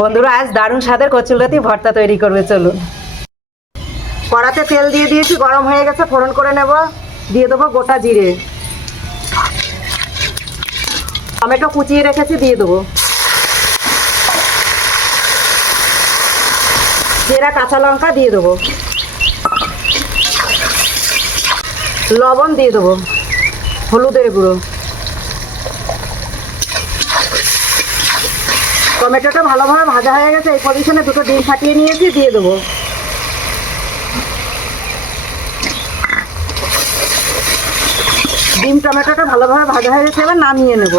বন্ধুরা আজ দারুণ স্বাদের কচুরলতি ভর্তা তৈরি করবে, চলুন। কড়াতে তেল দিয়ে দিয়েছি, গরম হয়ে গেছে, ফোড়ন করে নেব। দিয়ে দেবো গোটা জিরে, টমেটো কুচিয়ে রেখেছি দিয়ে দেবো, চেরা কাঁচা লঙ্কা দিয়ে দেবো, লবণ দিয়ে দেবো, হলুদের গুঁড়ো, টমেটোটা ভালোভাবে ভাজা হয়ে গেছে। এই পজিশনে দুটো ডিম ফাটিয়ে নিয়েছি, দিয়ে দেবো। ডিম টমেটোটা ভালোভাবে ভাজা হয়ে গেছে, এবার নামিয়ে নেব।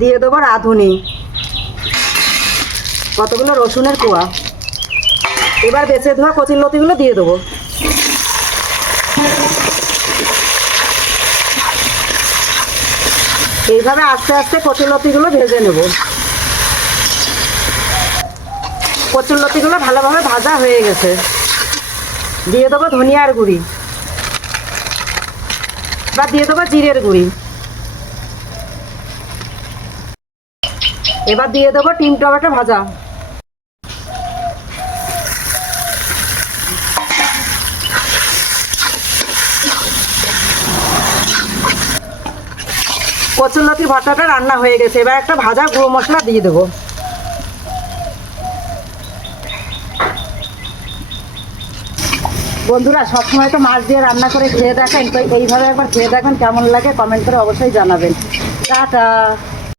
দিয়ে দেবো রাঁধুনি, কতগুলো রসুনের কোয়া। এবার বেছে ধোয়া কচুরলতিগুলো দিয়ে দেবো। এইভাবে আস্তে আস্তে কচুরলতিগুলো ভেজে নেব। কচুরলতিগুলো ভালোভাবে ভাজা হয়ে গেছে, দিয়ে দেবো ধনিয়ার গুঁড়ি বা দিয়ে দেবো জিরের গুঁড়ি। এবার দিয়ে দেবো ডিম টমেটো ভাজা। কচুরলতি ভর্তাটা রান্না হয়ে গেছে, এবার একটা ভাজা গুঁড়ো মশলা দিয়ে দেবো। বন্ধুরা সবসময় তো মাছ দিয়ে রান্না করে খেয়ে দেখেন, তো এইভাবে একবার খেয়ে দেখেন, কেমন লাগে কমেন্ট করে অবশ্যই জানাবেন। টাটা।